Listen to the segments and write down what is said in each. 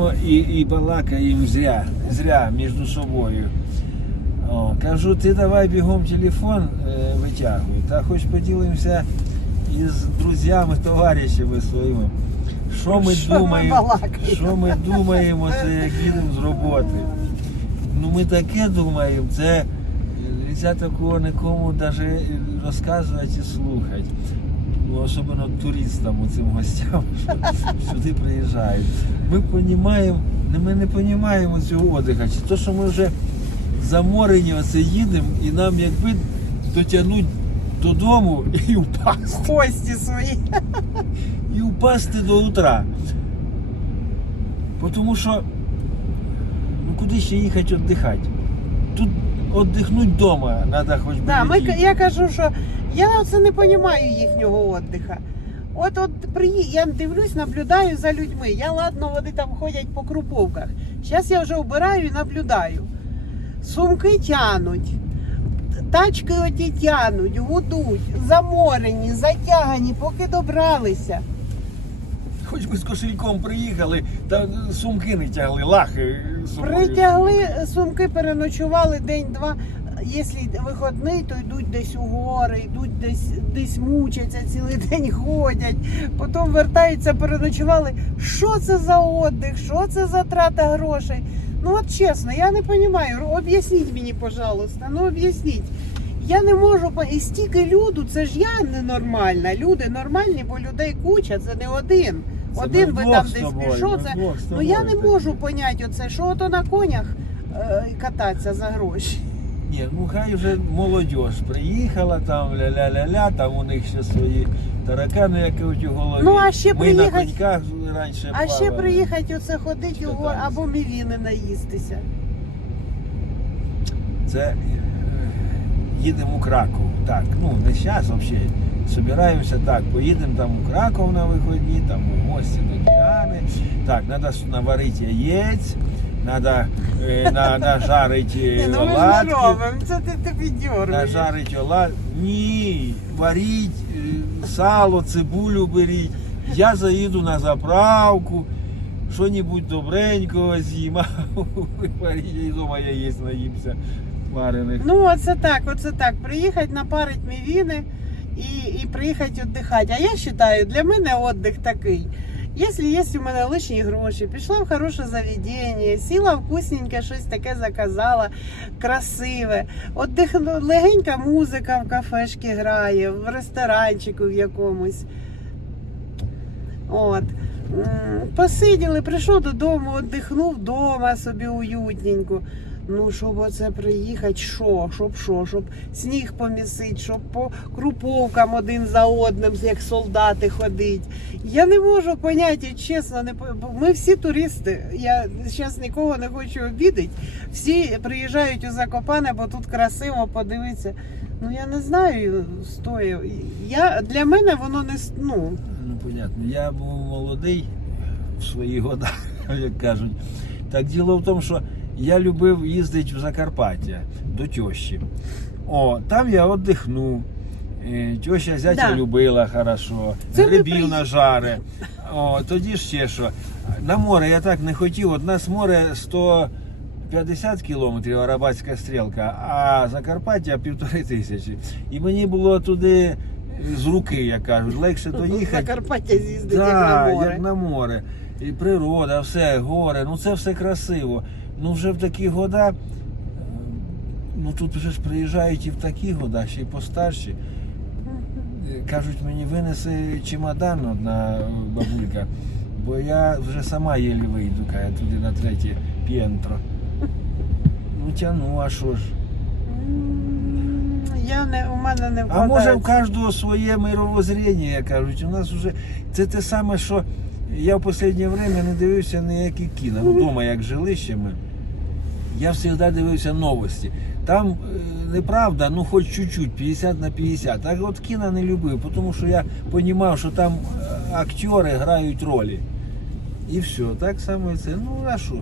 сидимо і, і балакаємо зря, зря між собою. О, кажу, ти давай бігом телефон е, витягуй, та хоч поділимося із друзями, товаришами своїми. Що ми Що думаємо, балакаємо? що ми думаємо, це як їдемо з роботи. Ну ми таке думаємо, це нельзя такого нікому навіть розказувати і слухати. Ну, особливо туристам, цим гостям, що сюди приїжджають. Ми розуміємо, ми не розуміємо цього отдиха. Чи то, що ми вже заморені оце їдемо, і нам якби дотягнути додому і впасти, Кості свої. і впасти до утра. Тому що ну куди ще їхати віддихати? Тут віддихнути вдома треба хоч би. Да, ми, я кажу, що я оце не розумію їхнього віддиха. От от приї... я дивлюсь, наблюдаю за людьми. Я ладно, вони там ходять по круповках. Зараз я вже вбираю і наблюдаю. Сумки тянуть, тачки оті тянуть, гудуть, заморені, затягані, поки добралися. Хоч би з кошельком приїхали, та сумки не тягли, лахи з собою. Притягли сумки, переночували день-два. Якщо вихідний, то йдуть десь у гори, йдуть десь, десь мучаться, цілий день ходять, потім вертаються, переночували. Що це за отдих? Що це за трата грошей? Ну от чесно, я не розумію. Об'ясніть мені, пожалуйста, ну об'ясніть. Я не можу і стільки люду, це ж я ненормальна. Люди нормальні, бо людей куча, це не один. Це один би там десь пішов. Це Ну я не можу поняти оце, що ото на конях е, кататися за гроші. Ні, ну хай вже молодь приїхала, там ля-ля-ля-ля, там у них ще свої таракани, які у голові. Ну, а ще Ми на приїхать- коньках раніше А ще плавали. приїхати оце ходити у гор або мівіни наїстися. Це е, їдемо у Краков. Так, ну не зараз взагалі. Собираємося так, поїдемо там у Краков на виходні, там у гості до Діани. Так, треба наварити яєць, треба е, на, нажарити Ні, ну ми ж не оладки. робимо, це ти, ти. Нажарить оладки. Ні, варіть е, сало, цибулю беріть. Я заїду на заправку, що-небудь добренького з'їм. а Ви варіть, я дома яєць наїмся варених. Ну, оце так, оце так. Приїхати напарить мівіни і, і приїхати віддихати. А я вважаю, для мене віддих такий. Якщо є у мене лишні гроші, пішла в хороше заведення, сіла вкусненьке, щось таке заказала, красиве. Отдихну, легенька музика в кафешці грає, в ресторанчику в якомусь. От. Посиділи, прийшов додому, віддихнув вдома собі уютненько. Ну, щоб оце приїхати, що, щоб що, щоб сніг помісить, щоб по круповкам один за одним, як солдати ходить. Я не можу поняти, чесно, не ми всі туристи. Я зараз нікого не хочу обідати. Всі приїжджають у Закопане, бо тут красиво подивитися. Ну я не знаю, стою. Я для мене воно не ну, Ну, понятно. Я був молодий в свої года, як кажуть. Так діло в тому, що я любив їздити в Закарпаття до тещі. О, там я віддихну. Е, Теща зятя Да. любила хорошо, Це грибів приїхали. нажаре. О, тоді ще що. На море я так не хотів. От нас море 150 кілометрів, Арабатська стрілка, а Закарпаття півтори тисячі. І мені було туди з руки, як кажуть, легше доїхати. Закарпаття з'їздити як на море. як на море. І природа, все, гори, ну це все красиво. Ну вже в такі года, е, ну тут вже ж приїжджають і в такі года, ще й постарші. Е, Кажуть мені, винеси чемодан одна бабулька, бо я вже сама єлі вийду, каже, туди на третє п'єнтро. Ну тяну, а що ж? Я не у мене не А може в кожного своє мировоззріння, кажуть. У нас вже це те саме, що я в останнє время не дивився ніякі кіно. Ну, Вдома, як жилище ми. Я завжди дивився новості. Там е, неправда, ну хоч чуть-чуть, 50 на 50. А от кіно не любив, тому що я розумів, що там е, актери грають ролі. І все, так само і це. Ну а що?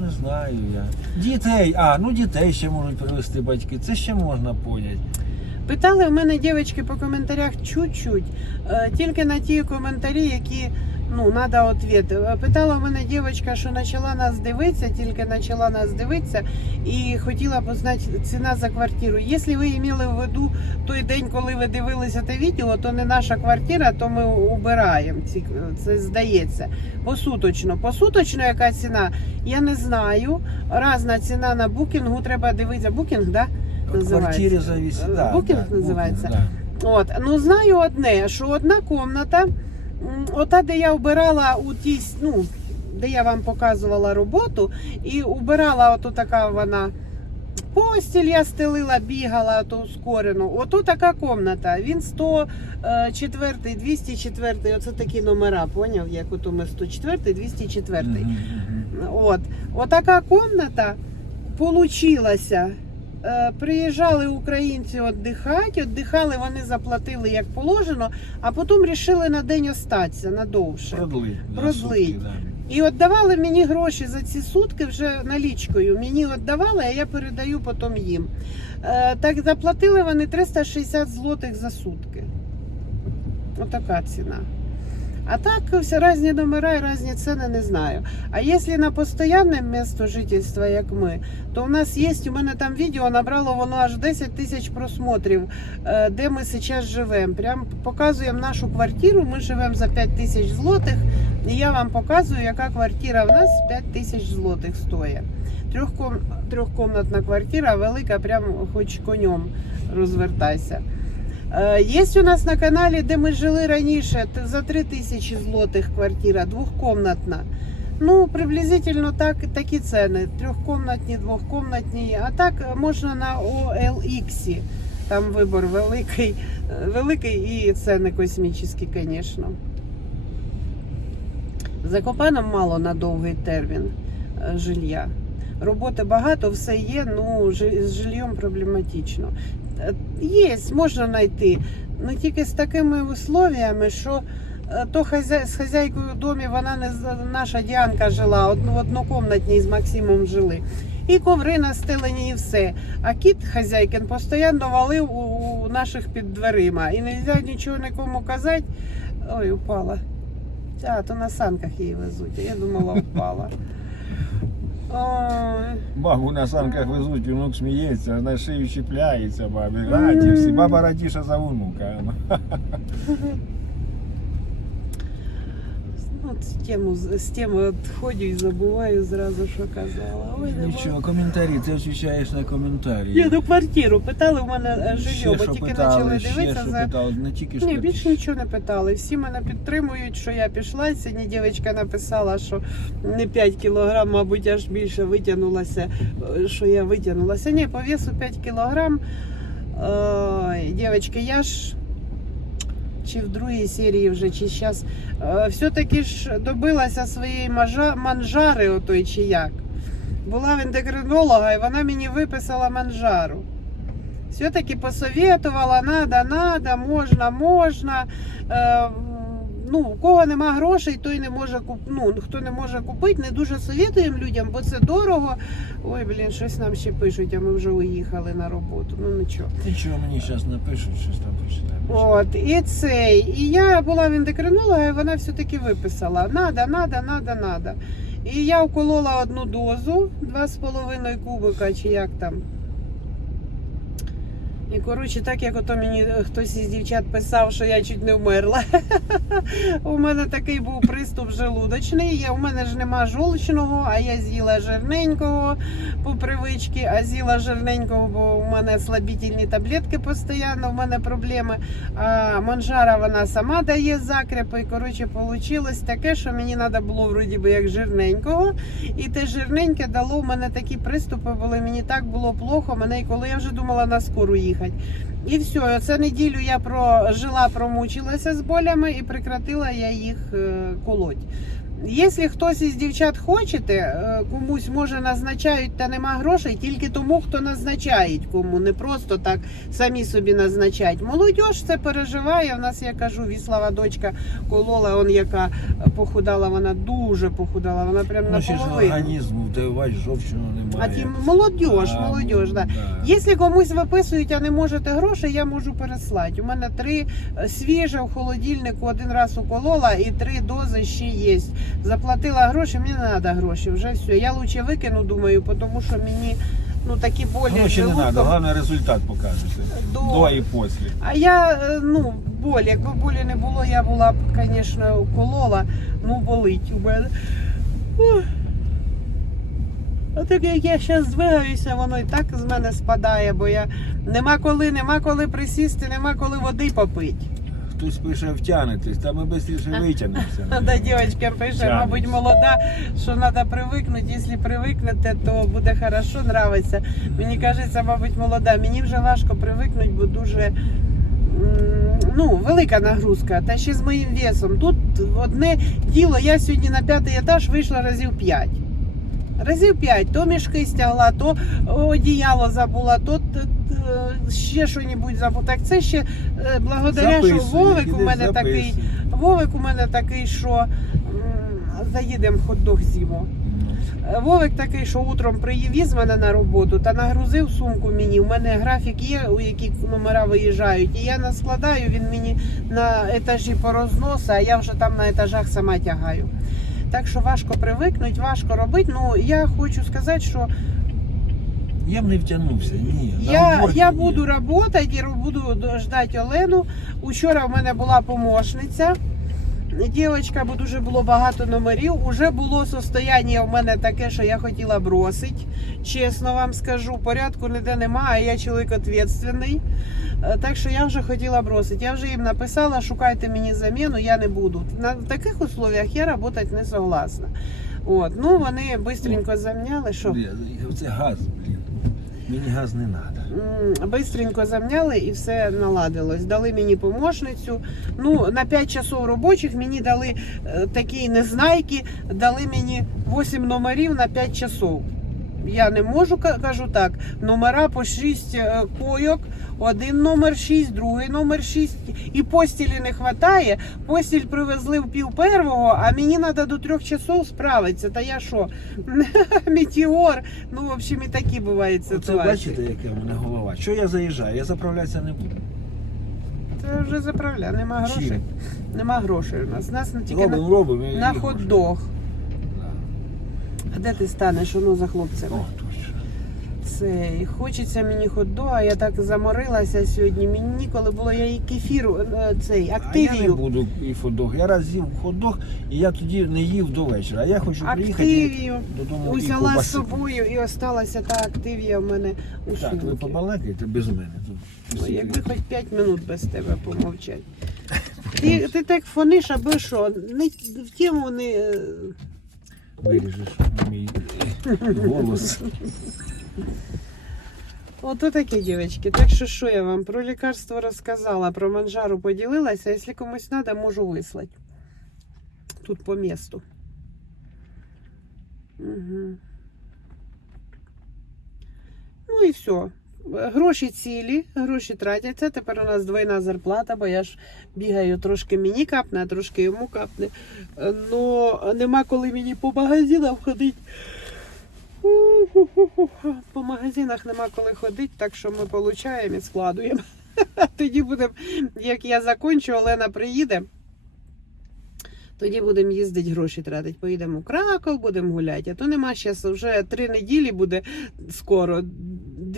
Не знаю я. Дітей, а, ну дітей ще можуть привезти батьки. Це ще можна поняти. Питали в мене дівчатки по коментарях чуть-чуть, е, тільки на ті коментарі, які Ну, треба відповідь. Питала в мене дівчинка, що почала нас дивитися, тільки почала нас дивитися і хотіла познати ціна за квартиру. Якщо ви мали в виду той день, коли ви дивилися те відео, то не наша квартира, то ми убираємо. Ці, це здається. Посуточно. Посуточно яка ціна, я не знаю. Разна ціна на букінгу, треба дивитися. Букінг, да? От квартири зависит, да. Букінг да, називається. букінг, да. От, ну знаю одне, що одна комната, м, ота, де я вбирала у тій, ну, де я вам показувала роботу, і убирала ото така вона. Постіль я стелила, бігала ту скорену. Ото така комната. Він 104, 204, оце такі номера, поняв? Як ото ми 104, 204. Мгм, мгм. От, отака комната получилася. Е, Приїжджали українці віддихати, віддихали, вони заплатили як положено, а потім вирішили на день остатися надовше. Продлить. да, сутки, да. І віддавали мені гроші за ці сутки вже налічкою. Мені віддавали, а я передаю потім їм. Е, Так заплатили вони 360 злотих за сутки. Отака ціна. А так все різні номера і різні ціни не знаю. А якщо на постійне місто жительства, як ми, то у нас є, у мене там відео набрало воно аж 10 тисяч просмотрів, е, де ми зараз живемо. Прям показуємо нашу квартиру. Ми живемо за 5 тисяч злотих. І я вам показую, яка квартира в нас 5 тисяч злотих стоїть. Трьохком... Трьохкомнатна квартира, велика, прям хоч конем розвертайся. Е, Є у нас на каналі, де ми жили раніше, за 3 тисячі злотих квартира, двохкомнатна. Ну, приблизительно так, такі ціни. Трьохкомнатні, двохкомнатні. А так е, можна на OLX. Там вибор великий, е, великий і ціни космічні, звісно. Закопаном мало на довгий термін жилья. Роботи багато, все є, ну з жильйом проблематично. Є, можна знайти, але тільки з такими условиями, що е, то хазя... з хазяйкою в домі вона не наша Діанка жила, одну- в однокомнатній з Максимом жили. І коври настелені, і все. А кіт хазяйкин постійно валив у, у наших під дверима. І не можна нічого нікому казати. Ой, упала. А, то на санках її везуть. Я думала, впала. Бабу на санках везуть, внук сміється, на шию чіпляється бабі. Раді всі. Баба радіша за внука. З тему, з теми відходю і забуваю зразу, що казала. Ой, Нічого, коментарі, ти відповідаєш на коментарі. Ну квартиру питали в мене бо тільки почали дивитися за. питали, не тільки Ні, більше нічого не питали. Всі мене підтримують, що я пішла. Сьогодні дівчинка написала, що не 5 кілограм, мабуть, аж більше витягнулася, що я витягнулася. Ні, по весу 5 кілограм. Дівчатки, я ж чи в другій серії вже, чи зараз все-таки ж добилася своєї манжари, отой чи як. Була в ендокринолога, і вона мені виписала манжару. Все-таки посоветувала, надо, надо, можна, можна. Ну, у кого нема грошей, той не може куп... ну, хто не може купити, не дуже советуємо людям, бо це дорого. Ой, блін, щось нам ще пишуть, а ми вже уїхали на роботу. Ну нічого. Нічого мені зараз напишуть, щось там почитаємо. От, і цей. І я була в ендокринолога, і вона все-таки виписала: надо, надо, надо, надо. І я вколола одну дозу, 2,5 кубика, чи як там. І коротше, так як ото мені е, хтось із дівчат писав, що я чуть не вмерла. У мене такий був приступ желудочний. У мене ж нема жолчного, а я з'їла жирненького по привичці, а з'їла жирненького, бо у мене слабительні таблетки постійно, в мене проблеми. А манжара вона сама дає закрепи. Коротше, вийшло таке, що мені треба було вроді би як жирненького. І те жирненьке дало в мене такі приступи були. Мені так було плохо. Мене і коли я вже думала на скору їхати. І все, це неділю я прожила, промучилася з болями і прекратила я їх е, колоть. Якщо хтось із дівчат хочете, е, комусь може назначають та нема грошей, тільки тому, хто назначають кому, не просто так самі собі назначають. Молодь це переживає. У нас, я кажу, Віслава дочка колола, он яка похудала, вона дуже похудала, вона прям Ну, ще ж наполовину. організм, ти бачиш, А немає. ті молодь, молодь, да. Якщо комусь виписують, а не можете грошей, я можу переслати. У мене три е, свіже в холодильнику один раз уколола і три дози ще є. Заплатила гроші, мені не треба гроші. Вже все. Я лучше викину, думаю, тому що мені ну такі болі. Гроші не треба, головне результат покажете. До- До і після. А я, е, ну, боль, якби болі не було, я була б, звісно, уколола, ну болить у мене. Ух. А так як я зараз двигаюся, воно і так з мене спадає, бо я нема коли, нема коли присісти, нема коли води попити. Хтось пише втягнетесь, та ми швидше витягнемося. Да, дівчинка пише, мабуть, молода, що треба привикнути. Якщо привикнете, то буде хорошо, нравиться. Мені кажеться, мабуть, молода. Мені вже важко привикнути, бо дуже ну, велика нагрузка. Та ще з моїм весом. Тут одне діло, я сьогодні на п'ятий етаж вийшла разів п'ять. Разів п'ять, то мішки стягла, то одіяло забула, то ще щось забула. Так це ще е, благодаря, що Вовик у мене такий. Вовик у мене такий, що заїдемо хот-дог з'їмо. Е, Вовик такий, що утром приївіз мене на роботу та нагрузив сумку мені. У мене графік є, у які номера виїжджають. І я наскладаю, він мені на етажі порозноса, а я вже там на етажах сама тягаю. Так що важко привикнути, важко робити. Ну я хочу сказати, що Я б не втягнувся, ні. я, роботі я буду працювати і буду ждати Олену. Учора в мене була помощниця. Дівчинка, бо дуже було багато номерів. Уже було состояння в мене таке, що я хотіла бросити. Чесно вам скажу, порядку ніде немає, а я чоловік відповідальний. Е, Так що я вже хотіла бросити. Я вже їм написала, шукайте мені заміну, я не буду. На таких условиях я працювати не согласна. От, ну вони швидко замняли, що Це газ. Мені газ не треба. Бистренько замняли і все наладилось. Дали мені помощницю. Ну, на 5 часов робочих мені дали е, такі незнайки, дали мені 8 номерів на 5 часов. Я не можу, кажу так, номера по 6 е, койок, один номер 6, другий номер 6. І постілі не вистачає. Постіль привезли в пів первого, а мені треба до трьох часов справитися. Та я що? Метеор. Ну, в общем, і такі бувають Оце бачите, яка в мене голова. Що я заїжджаю? Я заправлятися не буду. Це вже заправля, нема грошей. Чим? Нема грошей у нас. У нас тільки на, Робимо, робимо. на хот-дог. А де ти станеш воно за хлопцями? О, точно. Хочеться мені хот-дога, я так заморилася сьогодні. Мені ніколи було, я і кефір, е, цей, А я не буду і хот-дог. Я раз з'їв хот-дог, і я тоді не їв до вечора. А я хочу приїхати Активію. додому і з собою і осталася та активія в мене у Так, ви сумці. побалакайте без мене. Ну, Якби хоч 5 минут без тебе помовчати. Ти, ти так фониш, аби що, не, в тему не. Виріжеш мій голос. Ото такі дівчатки. Так що що я вам про лікарство розказала, про манжару поділилася. Якщо комусь треба, можу вислати. Тут по місту. Угу. Ну і все. Гроші цілі, гроші тратяться. Тепер у нас двойна зарплата, бо я ж бігаю трошки мені капне, а трошки йому капне. Но нема коли мені по магазинам ходити. По магазинах нема коли ходити, так що ми получаємо і складуємо. Тоді будемо, як я закончу, Олена приїде. Тоді будемо їздити гроші тратити. Поїдемо у Краков, будемо гуляти. А то нема зараз вже три неділі буде скоро.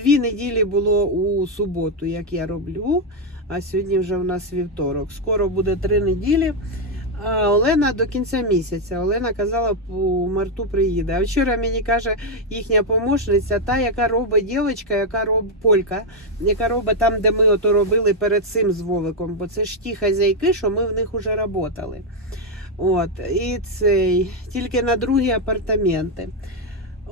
Дві неділі було у суботу, як я роблю. А сьогодні вже в нас вівторок. Скоро буде три неділі. А Олена до кінця місяця. Олена казала, у марту приїде. А вчора мені каже їхня помощниця, та, яка робить дівчинка, яка робить полька, яка робить там, де ми ото робили перед цим з Вовиком, бо це ж ті хазяйки, що ми в них вже працювали. От, і цей, тільки на другі апартаменти.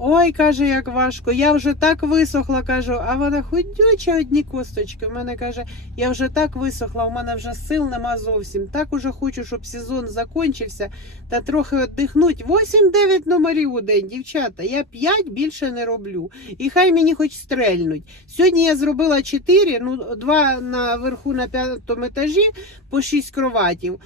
Ой, каже, як важко. Я вже так висохла, кажу, а вона ходюча одні косточки. В мене каже, я вже так висохла, у мене вже сил нема зовсім. Так уже хочу, щоб сезон закінчився та трохи віддихнуть. 8-9 номерів у день, дівчата. Я 5 більше не роблю. І хай мені хоч стрельнуть. Сьогодні я зробила 4, ну, 2 наверху на п'ятому етажі по 6 кроватів.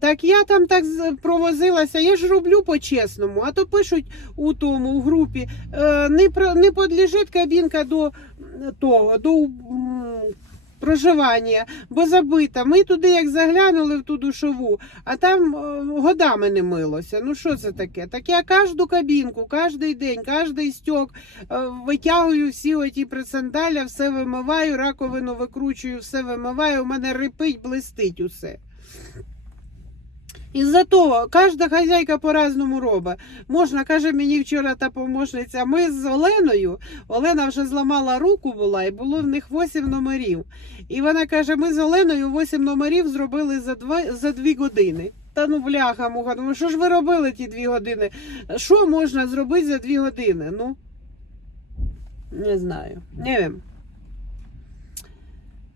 Так я там так провозилася, я ж роблю по-чесному, а то пишуть у тому у групі, е, не, не подлежить кабінка до того, до проживання, бо забита. Ми туди як заглянули в ту душову, а там е, годами не милося. Ну що це таке? Так я кожну кабінку, кожен день, кожен стьок е, витягую всі оті прицендаля, все вимиваю, раковину викручую, все вимиваю, у мене рипить, блистить усе. Із-за того, кожна хазяйка по-разному робить. Можна, каже мені вчора та помощниця, ми з Оленою, Олена вже зламала руку була, і було в них 8 номерів. І вона каже, ми з Оленою 8 номерів зробили за 2, за 2 години. Та ну бляха, муха, думаю, що ж ви робили ті 2 години? Що можна зробити за 2 години? Ну, не знаю. Не вім.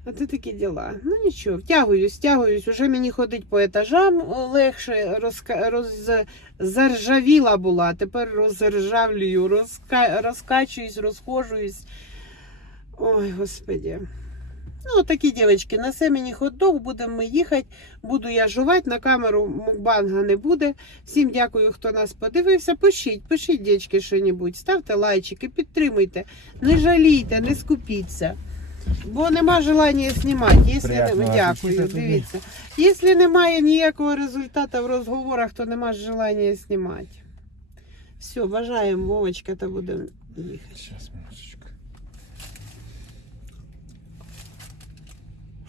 А це такі діла. Ну нічого, втягуюсь, втягуюсь. Уже мені ходить по етажам легше, розка... роз... заржавіла була, тепер розржавлюю, розка... розкачуюсь, розхожуюсь. Ой, господі. Ну, такі дівчатки, на це мені хот-дог, будемо ми їхати. Буду я жувати, на камеру мукбанга не буде. Всім дякую, хто нас подивився. Пишіть, пишіть, дівчатки, що-небудь, ставте лайчики, підтримуйте, не жалійте, не скупіться. Бо нема желання знімати. Якщо не... Дякую, дивіться. Якщо немає ніякого результату в розговорах, то нема желання знімати. Все, бажаємо, Вовочка, та будемо їхати. Зараз, минуточку.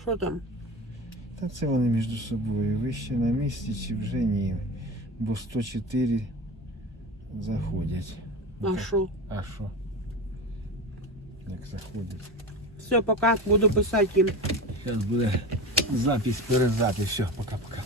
Що там? Та це вони між собою. Ви ще на місці чи вже ні. Бо 104 заходять. А що? А що? Як заходять? Все, пока, буду писати їм. Зараз буде запись, перезапись. Все, пока-пока.